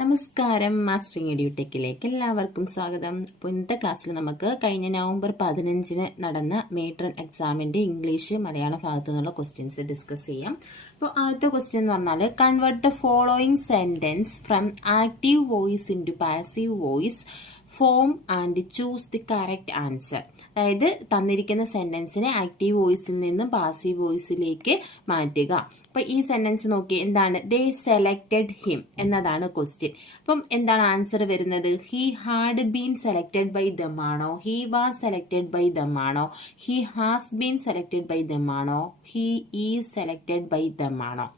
നമസ്കാരം, മാസ്റ്ററിംഗ് എഡ്യൂടെക്കിലേക്ക് എല്ലാവർക്കും സ്വാഗതം. അപ്പോൾ ഇന്നത്തെ ക്ലാസ്സിൽ നമുക്ക് കഴിഞ്ഞ നവംബർ 15 നടന്ന മേട്രൺ എക്സാമിൻ്റെ ഇംഗ്ലീഷ് മലയാള ഭാഗത്തു നിന്നുള്ള ക്വസ്റ്റ്യൻസ് ഡിസ്കസ് ചെയ്യാം. അപ്പോൾ ആദ്യത്തെ ക്വസ്റ്റ്യൻ എന്ന് പറഞ്ഞാൽ convert the following sentence from active voice into passive voice form and choose the correct answer. അതായത് തന്നിരിക്കുന്ന സെൻറ്റൻസിനെ ആക്റ്റീവ് വോയിസിൽ നിന്നും പാസീവ് വോയിസിലേക്ക് മാറ്റുക. അപ്പോൾ ഈ സെൻറ്റൻസ് നോക്കി എന്താണ്? ദേ സെലക്റ്റഡ് ഹിം എന്നതാണ് ക്വസ്റ്റ്യൻ. അപ്പം എന്താണ് ആൻസർ വരുന്നത്? He had been selected by them ആണോ? He was selected by them ആണോ? He has been selected by them ആണോ? He is selected by them ആണോ?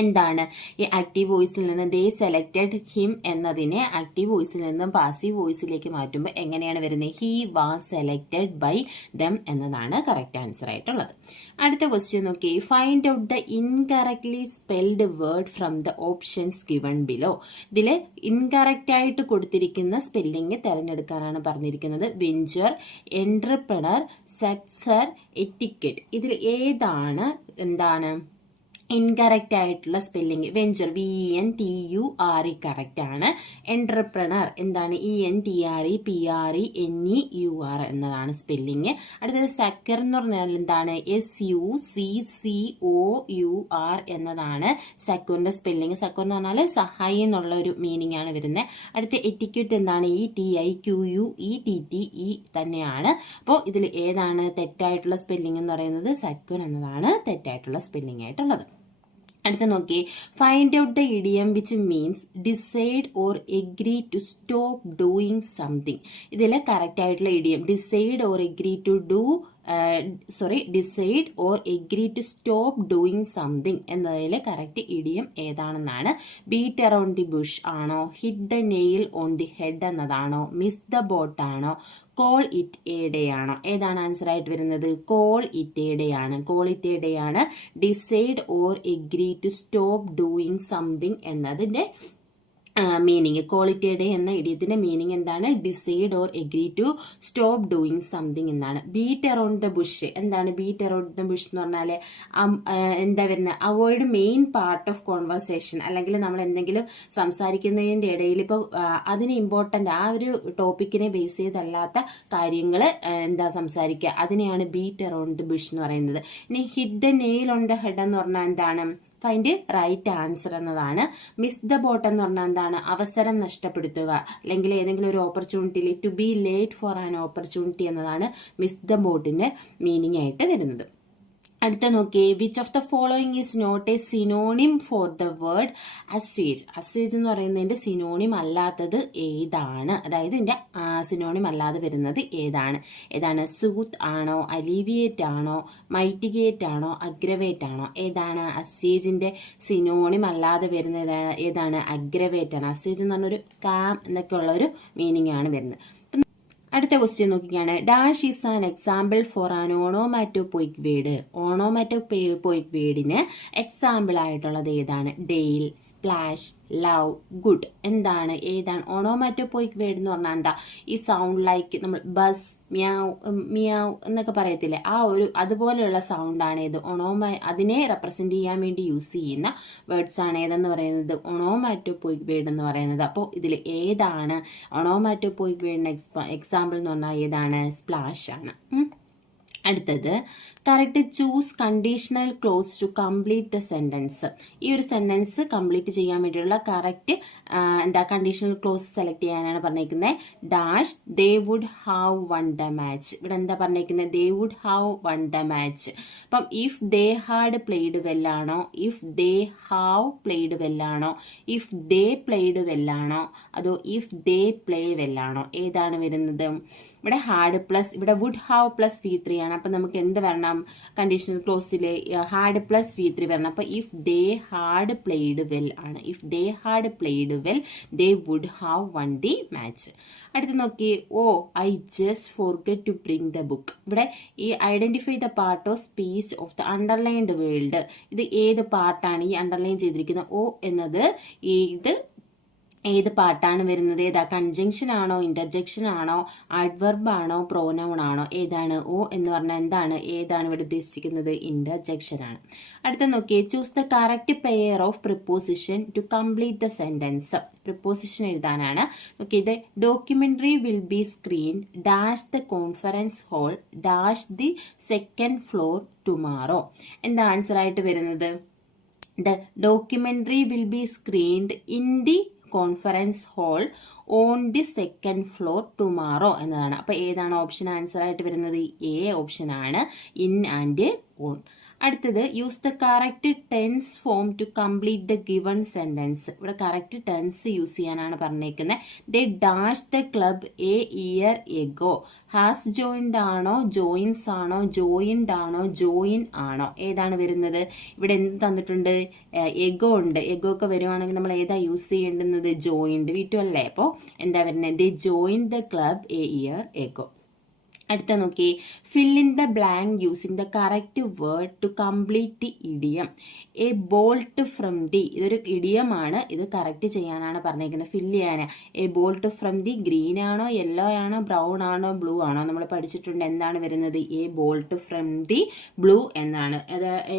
എന്താണ് ഈ ആക്റ്റീവ് വോയിസിൽ നിന്ന് ദേ സെലക്റ്റഡ് ഹിം എന്നതിനെ ആക്റ്റീവ് വോയിസിൽ നിന്നും പാസീവ് വോയിസിലേക്ക് മാറ്റുമ്പോൾ എങ്ങനെയാണ് വരുന്നത്? He was selected by them എന്നതാണ് കറക്റ്റ് ആൻസർ ആയിട്ടുള്ളത്. അടുത്ത ക്വസ്റ്റ്യൻ നോക്കി, find out the incorrectly spelled word from the options given below. ഇതിൽ ഇൻകറക്റ്റ് ആയിട്ട് കൊടുത്തിരിക്കുന്ന സ്പെല്ലിംഗ് തിരഞ്ഞെടുക്കാനാണ് പറഞ്ഞിരിക്കുന്നത്. Venture, entrepreneur, സക്സർ, etiquette. ഇതിൽ ഏതാണ് ഇൻകറക്റ്റ് ആയിട്ടുള്ള സ്പെല്ലിംഗ്? വെഞ്ചർ VENTURE കറക്റ്റ് ആണ്. എന്റർപ്രണർ ENTREPRENEUR എന്നതാണ് സ്പെല്ലിംഗ്. അടുത്തത് സക്കർ എന്ന് പറഞ്ഞാൽ എന്താണ്? SUCCOUR എന്നതാണ് സക്കൂറിന്റെ സ്പെല്ലിംഗ്. സക്കൂർ എന്ന് പറഞ്ഞാൽ സഹായി എന്നുള്ള ഒരു മീനിങ് ആണ് വരുന്നത്. അടുത്ത എറ്റിക്യൂട്ട് എന്താണ്? ETIQUETTE തന്നെയാണ്. അപ്പോൾ ഇതിൽ ഏതാണ് തെറ്റായിട്ടുള്ള സ്പെല്ലിംഗ് എന്ന് പറയുന്നത്? സക്കൂർ എന്നതാണ് തെറ്റായിട്ടുള്ള സ്പെല്ലിംഗ് ആയിട്ടുള്ളത്. അടുത്ത നോക്കി, find out the idiom which means decide or agree to stop doing something. ഇതിൽ കറക്റ്റ് ആയിട്ടുള്ള idiom decide or agree to decide or agree to stop doing something എന്നതിൽ കറക്റ്റ് ഇഡിയം ഏതാണെന്നാണ്. ബീറ്റ് അറൌണ്ട് ദി ബുഷ് ആണോ? Hit the nail on the head എന്നതാണോ? Miss the boat ആണോ? Call it a day ആണോ? ഏതാണ് answer ആയിട്ട് വരുന്നത്? Call it a day ആണ്. കോൾ ഇറ്റ് എ ഡേ ആണ്. Decide or agree to stop doing something എന്നതിന്റെ മീനിങ്. ക്വാളിറ്റി ഡേ എന്ന ഇഡിയത്തിന്റെ മീനിങ് എന്താണ്? Decide or agree to stop doing something എന്നാണ്. ബീറ്റ് അറൌണ്ട് ദ ബുഷ് എന്താണ്? ബീറ്റ് അറൌണ്ട് ദ ബുഷ് എന്ന് പറഞ്ഞാൽ എന്താ വരുന്നത്? Avoid main part of conversation. അല്ലെങ്കിൽ നമ്മൾ എന്തെങ്കിലും സംസാരിക്കുന്നതിന്റെ ഇടയിൽ ഇപ്പോൾ അതിന് ഇമ്പോർട്ടൻ്റ് ആ ഒരു ടോപ്പിക്കിനെ ബേസ് ചെയ്തല്ലാത്ത കാര്യങ്ങൾ സംസാരിക്കുക, അതിനെയാണ് ബീറ്റ് അറൌണ്ട് ദ ബുഷ് എന്ന് പറയുന്നത്. ഇനി hit the nail on the head എന്ന് പറഞ്ഞാൽ എന്താണ്? ഫൈൻഡ് റൈറ്റ് ആൻസർ എന്നതാണ്. മിസ് ദ ബോട്ട് എന്ന് പറഞ്ഞാൽ എന്താണ്? അവസരം നഷ്ടപ്പെടുത്തുക, അല്ലെങ്കിൽ ഏതെങ്കിലും ഒരു ഓപ്പർച്യൂണിറ്റിയിൽ to be late for an opportunity എന്നതാണ് മിസ് ദ ബോട്ടിന്റെ മീനിങ് ആയിട്ട് വരുന്നത്. അടുത്ത നോക്കി, which of the following is not a synonym for the word assuage. Assuage എന്ന് പറയുന്നതിന്റെ സിനോണിം അല്ലാത്തത് ഏതാണ്? അതായത് ഇതിന്റെ സിനോണിം അല്ലാതെ വരുന്നത് ഏതാണ്? സൂത്ത് ആണോ? അലീവിയേറ്റ് ആണോ? മൈറ്റിഗേറ്റ് ആണോ? അഗ്രവേറ്റ് ആണോ? ഏതാണ് അസ്വേജിന്റെ സിനോണിം അല്ലാതെ വരുന്നത്? ഏതാണ്? അഗ്രവേറ്റ് ആണ്. അസ്വേജ് എന്ന് പറഞ്ഞൊരു കാം എന്നൊക്കെ ഉള്ള ഒരു മീനിങ് ആണ് വരുന്നത്. അടുത്ത ക്വസ്റ്റ്യൻ നോക്കിയാണ്, dash is an example for an onomatopoeic word. Onomatopoeic വേർഡിന് എക്സാമ്പിൾ ആയിട്ടുള്ളത് ഏതാണ്? Dale, splash, love, good. ഏതാണ് ഓണോമാറ്റോപോയിക് വേർഡ് എന്ന് പറഞ്ഞാൽ എന്താ? ഈ സൗണ്ട് ലൈക്ക് നമ്മൾ ബസ്, മിയാവ് എന്നൊക്കെ പറയത്തില്ലേ, അതുപോലെയുള്ള സൗണ്ടാണ് ഏത്? അതിനെ റെപ്രസെന്റ് ചെയ്യാൻ വേണ്ടി യൂസ് ചെയ്യുന്ന വേർഡ്സ് ആണ് ഏതെന്ന് പറയുന്നത്? ഓണോമാറ്റോപോയിക് വേർഡ് എന്ന് പറയുന്നത്. അപ്പോൾ ഇതിൽ ഏതാണ് ഓണോമാറ്റോപോയിക് വേർഡിന് എക്സാമ്പിൾ എന്ന് പറഞ്ഞാൽ ഏതാണ്? സ്പ്ലാഷ് ആണ്. അടുത്തത് correct choose conditional clause to complete the sentence. ഈ ഒരു സെന്റൻസ് കംപ്ലീറ്റ് ചെയ്യാൻ വേണ്ടിയുള്ള കറക്റ്റ് കണ്ടീഷണൽ ക്ലോസ് സെലക്ട് ചെയ്യാനാണ് പറഞ്ഞിരിക്കുന്നത്. Dash they would have won the match. ഇവിടെ എന്താ പറഞ്ഞിരിക്കുന്നത്? They would have won the match. അപ്പം if they had played well ആണോ? If they have played well ആണോ? ഇഫ് ദേ പ്ലേഡ് വെൽ ആണോ? അതോ ഇഫ് ദേ പ്ലേ വെൽ ആണോ? ഏതാണ് വരുന്നത്? ഇവിടെ ഹാഡ് പ്ലസ് ഇവിടെ വുഡ് ഹാവ് പ്ലസ് V3 ആണ്. അപ്പം നമുക്ക് എന്ത് വരണം? കണ്ടീഷണൽ ക്ലോസിൽ ഹാഡ് പ്ലസ് V3 വരണം. അപ്പം if they had played well ആണ്. If they had played well they would have won the match. അടുത്ത് നോക്കി, I just forget to bring the book. ഇവിടെ ഈ identify the part of speech of the underlined world. ഇത് ഏത് പാർട്ടാണ് ഈ underline ചെയ്തിരിക്കുന്നത്? എന്നത് ഏത് ഏത് പാർട്ടാണ് വരുന്നത്? ഏതാ? കൺജങ്ഷൻ ആണോ, ഇന്റർജെക്ഷൻ ആണോ, ആഡ്വർബ് ആണോ, പ്രോനൗൺ ആണോ? ഏതാണ്? ഓ എന്ന് പറഞ്ഞാൽ എന്താണ്? ഏതാണ് ഇവിടെ ഉദ്ദേശിക്കുന്നത്? ഇന്റർജെക്ഷൻ ആണ്. അടുത്ത നോക്കിയേ, choose the correct pair of preposition to complete the sentence. Preposition എഴുതാനാണ്. നോക്കിയേ, the documentary will be screen dash the conference hall dash the second floor tomorrow. എന്താ ആൻസർ ആയിട്ട് വരുന്നത്? The documentary will be screened in the conference hall on the second floor tomorrow എന്നതാണ്. അപ്പൊ ഏതാണ് option answer ആയിട്ട് വരുന്നത്? A option ആണ്, in and on. അടുത്തത്, use the correct tense form to complete the given sentence. ഇവിടെ correct tense use ചെയ്യാനാണ് പറഞ്ഞേക്കുന്നത്. They dash the club a year ago. Has joined ആണോ, ജോയിൻസ് ആണോ, ജോയിൻഡ് ആണോ, ജോയിൻ ആണോ? ഏതാണ് വരുന്നത്? ഇവിടെ എന്ത് തന്നിട്ടുണ്ട്? എഗോ ഉണ്ട്. എഗോ ഒക്കെ വരുവാണെങ്കിൽ നമ്മൾ ഏതാ യൂസ് ചെയ്യേണ്ടുന്നത്? ജോയിൻഡ്. വീട്ടു അല്ലേ? അപ്പോൾ എന്താ വരുന്നത്? They join the club a year ago. അടുത്ത നോക്കി, fill in the blank using the correct word to complete the idiom. A bolt from the, ഇതൊരു ഇഡിയമാണ്, ഇത് കറക്റ്റ് ചെയ്യാനാണ് പറഞ്ഞേക്കുന്നത്, ഫില്ല് ചെയ്യാനാണ്. A bolt from the green ആണോ, യെല്ലോ ആണോ, ബ്രൗൺ ആണോ, ബ്ലൂ ആണോ? നമ്മൾ പഠിച്ചിട്ടുണ്ട്. എന്താണ് വരുന്നത്? A bolt from the blue എന്നാണ്.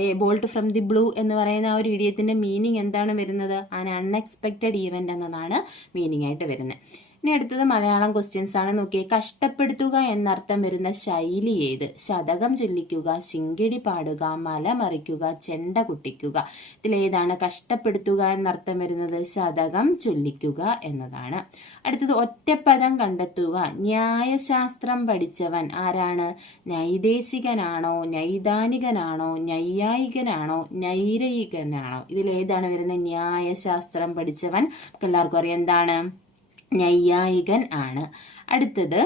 A bolt from the blue എന്ന് പറയുന്ന ആ ഒരു ഇഡിയത്തിന്റെ മീനിങ് എന്താണ് വരുന്നത്? ആൻ അൺഎക്സ്പെക്റ്റഡ് ഈവന്റ് എന്നതാണ് മീനിങ് ആയിട്ട് വരുന്നത്. ഇനി അടുത്തത് മലയാളം ക്വസ്റ്റ്യൻസ് ആണ്. നോക്കിയേ, കഷ്ടപ്പെടുത്തുക എന്നർത്ഥം വരുന്ന ശൈലി ഏത്? ശതകം ചൊല്ലിക്കുക, ശിങ്കിടി പാടുക, മല മറിക്കുക, ചെണ്ട കുട്ടിക്കുക. ഇതിലേതാണ് കഷ്ടപ്പെടുത്തുക എന്നർത്ഥം വരുന്നത്? ശതകം ചൊല്ലിക്കുക എന്നതാണ്. അടുത്തത്, ഒറ്റപ്പദം കണ്ടെത്തുക. ന്യായശാസ്ത്രം പഠിച്ചവൻ ആരാണ്? നൈദേശികനാണോ, നൈദാനികനാണോ, നൈയായികനാണോ, നൈരയികനാണോ? ഇതിലേതാണ് വരുന്നത്? ന്യായശാസ്ത്രം പഠിച്ചവൻ. എല്ലാവർക്കും അറിയാം എന്താണ്? നൈയായികൻ ആണ്. അടുത്തത്,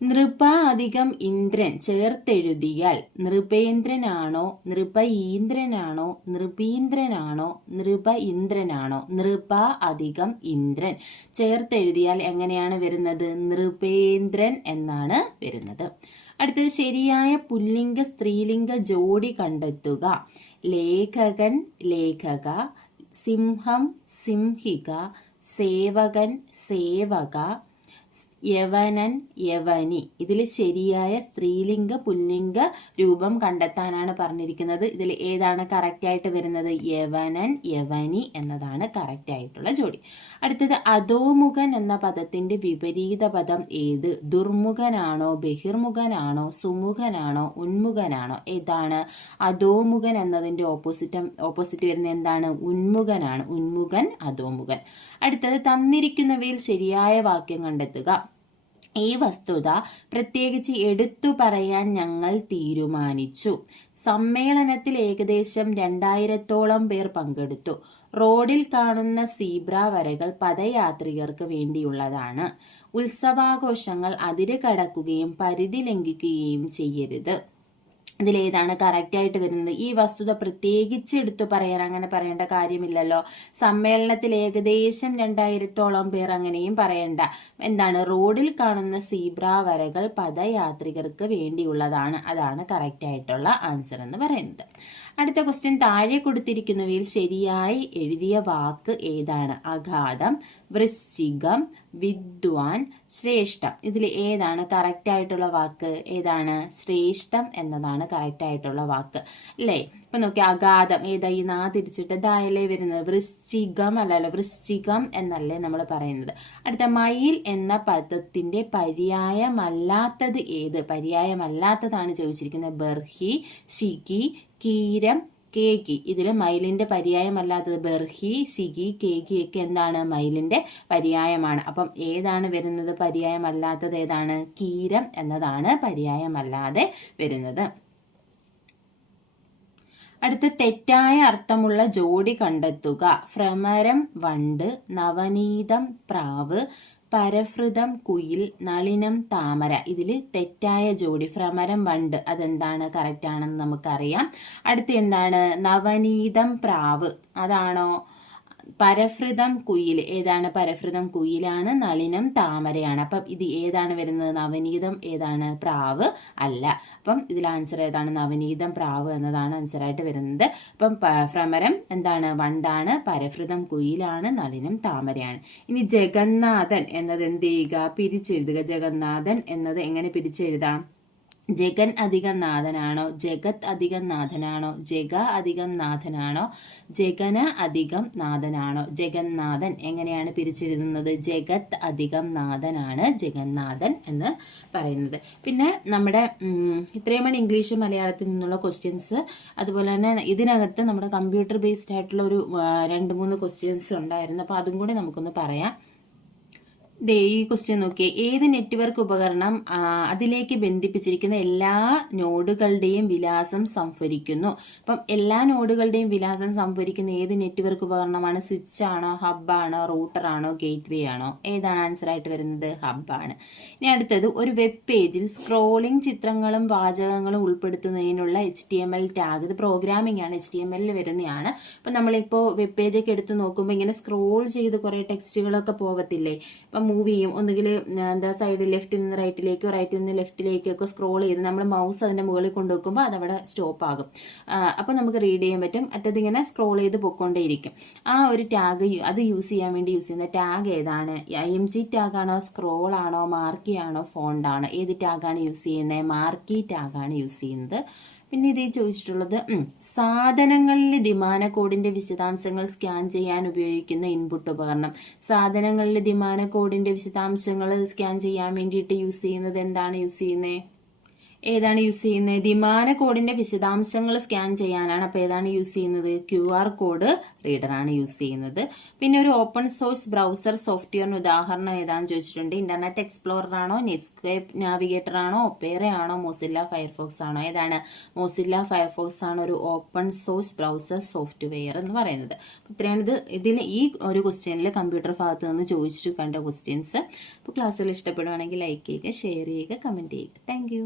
നൃപ അധികം ഇന്ദ്രൻ ചേർത്തെഴുതിയാൽ നൃപേന്ദ്രനാണോ, നൃപയീന്ദ്രനാണോ, നൃപീന്ദ്രനാണോ, നൃപ ഇന്ദ്രനാണോ? നൃപ അധികം ഇന്ദ്രൻ ചേർത്തെഴുതിയാൽ എങ്ങനെയാണ് വരുന്നത്? നൃപേന്ദ്രൻ എന്നാണ് വരുന്നത്. അടുത്തത്, ശരിയായ പുല്ലിംഗ സ്ത്രീലിംഗ ജോഡി കണ്ടെത്തുക. ലേഖകൻ ലേഖക, സിംഹം സിംഹിക, സേവകൻ സേവക, യവനൻ യവനി. ഇതിൽ ശരിയായ സ്ത്രീലിംഗ പുല്ലിംഗ രൂപം കണ്ടെത്താനാണ് പറഞ്ഞിരിക്കുന്നത്. ഇതിൽ ഏതാണ് കറക്റ്റ് ആയിട്ട് വരുന്നത്? യവനൻ യവനി എന്നതാണ് കറക്റ്റ് ആയിട്ടുള്ള ജോഡി. അടുത്തത്, അധോമുഖൻ എന്ന പദത്തിന്റെ വിപരീത പദം ഏത്? ദുർമുഖനാണോ, ബഹിർമുഖനാണോ, സുമുഖനാണോ, ഉന്മുഖനാണോ? ഏതാണ്? അധോമുഖൻ എന്നതിന്റെ ഓപ്പോസിറ്റ് വരുന്ന എന്താണ്? ഉന്മുഖനാണ്. ഉന്മുഖൻ, അധോമുഖൻ. അടുത്തത്, തന്നിരിക്കുന്നവയിൽ ശരിയായ വാക്യം കണ്ടെത്തുക. ഈ വസ്തുത പ്രത്യേകിച്ച് എടുത്തു പറയാൻ ഞങ്ങൾ തീരുമാനിച്ചു. സമ്മേളനത്തിൽ ഏകദേശം 2000-ഓളം പേർ പങ്കെടുത്തു. റോഡിൽ കാണുന്ന സീബ്ര വരകൾ പദയാത്രികർക്ക് വേണ്ടിയുള്ളതാണ്. ഉത്സവാഘോഷങ്ങൾ അതിര് കടക്കുകയും പരിധി ലംഘിക്കുകയും ചെയ്യരുത്. ഇതിലേതാണ് കറക്റ്റ് ആയിട്ട് വരുന്നത്? ഈ വസ്തുത പ്രത്യേകിച്ച് എടുത്തു പറയാൻ അങ്ങനെ പറയേണ്ട കാര്യമില്ലല്ലോ. സമ്മേളനത്തിൽ ഏകദേശം 2000-ഓളം പേർ, അങ്ങനെയും പറയണ്ട. എന്താണ്? റോഡിൽ കാണുന്ന സീബ്ര വരകൾ പദയാത്രികർക്ക് വേണ്ടിയുള്ളതാണ്. അതാണ് കറക്റ്റ് ആയിട്ടുള്ള ആൻസർ എന്ന് പറയുന്നത്. അടുത്ത ക്വസ്റ്റ്യൻ, താഴെ കൊടുത്തിരിക്കുന്നവയിൽ ശരിയായി എഴുതിയ വാക്ക് ഏതാണ്? അഗാധം, വൃശ്ചികം, വിദ്വാൻ, ശ്രേഷ്ഠം. ഇതിൽ ഏതാണ് കറക്റ്റ് ആയിട്ടുള്ള വാക്ക്? ഏതാണ്? ശ്രേഷ്ഠം എന്നതാണ് കറക്റ്റ് ആയിട്ടുള്ള വാക്ക് അല്ലേ? ഇപ്പൊ നോക്കി, അഗാധം ഏതാ? ഈ നാ തിരിച്ചിട്ട് ദായല്ലേ വരുന്നത്? വൃശ്ചികം അല്ലല്ലോ, വൃശ്ചികം എന്നല്ലേ നമ്മൾ പറയുന്നത്. അടുത്ത, മയിൽ എന്ന പദത്തിന്റെ പര്യായമല്ലാത്തത് ഏത്? പര്യായമല്ലാത്തതാണ് ചോദിച്ചിരിക്കുന്നത്. ബർഹി, ശിഖി, കീരം, കേകി. ഇതിൽ മയിലിന്റെ പര്യായമല്ലാത്തത് ബർഹി, സിഗി, കേകി ഒക്കെ എന്താണ്? മയിലിന്റെ പര്യായമാണ്. അപ്പം ഏതാണ് വരുന്നത്? പര്യായമല്ലാത്തത് ഏതാണ്? കീരം എന്നതാണ് പര്യായമല്ലാതെ വരുന്നത്. അടുത്ത, തെറ്റായ അർത്ഥമുള്ള ജോഡി കണ്ടെത്തുക. ഭ്രമരം വണ്ട്, നവനീതം പ്രാവ്, പരഭൃതം കുയിൽ, നളിനം താമര. ഇതിൽ തെറ്റായ ജോഡി ഭ്രമരം വണ്ട്, അതെന്താണ്? കറക്റ്റ് ആണെന്ന് നമുക്കറിയാം. അടുത്ത് എന്താണ്? നവനീതം പ്രാവ്, അതാണോ? പരഫൃതം കുയിൽ ഏതാണ്? പരഫൃതം കുയിലാണ്. നളിനം താമരയാണ്. അപ്പം ഇത് ഏതാണ് വരുന്നത്? നവനീതം ഏതാണ്? പ്രാവ് അല്ല. അപ്പം ഇതിൽ ആൻസർ ഏതാണ്? നവനീതം പ്രാവ് എന്നതാണ് ആൻസറായിട്ട് വരുന്നത്. അപ്പം ഭ്രമരം എന്താണ്? വണ്ടാണ്. പരഫൃതം കുയിലാണ്. നളിനം താമരയാണ്. ഇനി ജഗന്നാഥൻ എന്നത് എന്ത് ചെയ്യുക? പിരിച്ചെഴുതുക. ജഗന്നാഥൻ എന്നത് എങ്ങനെ പിരിച്ചെഴുതാം? ജഗൻ അധികം നാഥനാണോ? ജഗത് അധികം നാഥനാണോ? ജഗ അധികം നാഥനാണോ? ജഗന അധികം നാഥനാണോ? ജഗന്നാഥൻ എങ്ങനെയാണ് പിരിച്ചെഴുതുന്നത്? ജഗത് അധികം നാഥനാണ് ജഗന്നാഥൻ എന്ന് പറയുന്നത്. പിന്നെ നമ്മുടെ ഇത്രയുമാണ് ഇംഗ്ലീഷ് മലയാളത്തിൽ നിന്നുള്ള ക്വസ്റ്റ്യൻസ്. അതുപോലെ തന്നെ ഇതിനകത്ത് നമ്മുടെ കമ്പ്യൂട്ടർ ബേസ്ഡ് ആയിട്ടുള്ള ഒരു 2-3 ക്വസ്റ്റ്യൻസ് ഉണ്ടായിരുന്നു. അപ്പോൾ അതും കൂടി നമുക്കൊന്ന് പറയാം. ഈ ക്വസ്റ്റ്യൻ നോക്കിയേ. ഏത് നെറ്റ്വർക്ക് ഉപകരണം അതിലേക്ക് ബന്ധിപ്പിച്ചിരിക്കുന്ന എല്ലാ നോഡുകളുടെയും വിലാസം സംഭരിക്കുന്നു? അപ്പം എല്ലാ നോഡുകളുടെയും വിലാസം സംഭരിക്കുന്ന ഏത് നെറ്റ്വർക്ക് ഉപകരണമാണ്? സ്വിച്ച് ആണോ? ഹബ്ബാണോ? റൂട്ടർ ആണോ? ഗേറ്റ് വേ ആണോ? ഏതാണ് ആൻസർ ആയിട്ട് വരുന്നത്? ഹബ്ബാണ്. ഇനി അടുത്തത്, ഒരു വെബ് പേജിൽ സ്ക്രോളിംഗ് ചിത്രങ്ങളും വാചകങ്ങളും ഉൾപ്പെടുത്തുന്നതിനുള്ള HTML ടാഗ്. ഇത് പ്രോഗ്രാമിംഗ് ആണ്, HTML വരുന്നതാണ്. അപ്പം നമ്മളിപ്പോൾ വെബ് പേജൊക്കെ എടുത്ത് നോക്കുമ്പോൾ ഇങ്ങനെ സ്ക്രോൾ ചെയ്ത് കുറേ ടെക്സ്റ്റുകളൊക്കെ പോവത്തില്ലേ? അപ്പം മൂവ് ചെയ്യും. ഒന്നുകിൽ സൈഡ് ലെഫ്റ്റിൽ നിന്ന് റൈറ്റിലേക്കോ റൈറ്റിൽ നിന്ന് ലെഫ്റ്റിലേക്കൊക്കെ സ്ക്രോൾ ചെയ്ത് നമ്മൾ മൗസ് അതിൻ്റെ മുകളിൽ കൊണ്ടുവെക്കുമ്പോൾ അതവിടെ സ്റ്റോപ്പ് ആകും. അപ്പോൾ നമുക്ക് റീഡ് ചെയ്യാൻ പറ്റും. മറ്റത് ഇങ്ങനെ സ്ക്രോൾ ചെയ്ത് പൊയ്ക്കൊണ്ടേയിരിക്കും. ആ ഒരു ടാഗ് അത് യൂസ് ചെയ്യാൻ വേണ്ടി യൂസ് ചെയ്യുന്ന ടാഗ് ഏതാണ്? IMG ടാഗാണോ? സ്ക്രോൾ ആണോ? മാർക്കി ആണോ? ഫോണ്ട് ആണോ? ഏത് ടാഗാണ് യൂസ് ചെയ്യുന്നത്? മാർക്കി ടാഗാണ് യൂസ് ചെയ്യുന്നത്. പിന്നെ ഇത് ചോദിച്ചിട്ടുള്ളത്, സാധനങ്ങളിലെ ദ്വിമാന കോഡിന്റെ വിശദാംശങ്ങൾ സ്കാൻ ചെയ്യാൻ ഉപയോഗിക്കുന്ന ഇൻപുട്ട് ഉപകരണം. സാധനങ്ങളിലെ ദ്വിമാന കോഡിന്റെ വിശദാംശങ്ങൾ സ്കാൻ ചെയ്യാൻ വേണ്ടിയിട്ട് യൂസ് ചെയ്യുന്നത് എന്താണ് യൂസ് ചെയ്യുന്നത്? ഏതാണ് യൂസ് ചെയ്യുന്നത്? ദ്വിമാന കോഡിന്റെ വിശദാംശങ്ങൾ സ്കാൻ ചെയ്യാനാണ്. അപ്പോൾ ഏതാണ് യൂസ് ചെയ്യുന്നത്? QR കോഡ് റീഡറാണ് യൂസ് ചെയ്യുന്നത്. പിന്നെ ഒരു ഓപ്പൺ സോഴ്സ് ബ്രൗസർ സോഫ്റ്റ്വെയറിന് ഉദാഹരണം ഏതാണെന്ന് ചോദിച്ചിട്ടുണ്ട്. ഇന്റർനെറ്റ് എക്സ്പ്ലോറർ ആണോ? നെറ്റ്സ്കേപ്പ് നാവിഗേറ്റർ ആണോ? ഒപ്പേറ ആണോ? മോസില്ല ഫയർഫോക്സ് ആണോ? ഏതാണ്? മോസില്ല ഫയർഫോക്സ് ആണ് ഒരു ഓപ്പൺ സോഴ്സ് ബ്രൗസർ സോഫ്റ്റ്വെയർ എന്ന് പറയുന്നത്. ഇത്രയാണ് ഇതിൽ ഈ ഒരു ക്വസ്റ്റ്യനിൽ കമ്പ്യൂട്ടർ ഭാഗത്ത് നിന്ന് ചോദിച്ചിട്ട് കണ്ട ക്വസ്റ്റ്യൻസ്. അപ്പോൾ ക്ലാസ്സുകൾ ഇഷ്ടപ്പെടുവാണെങ്കിൽ ലൈക്ക് ചെയ്യുക, ഷെയർ ചെയ്യുക, കമൻറ്റ് ചെയ്യുക. താങ്ക്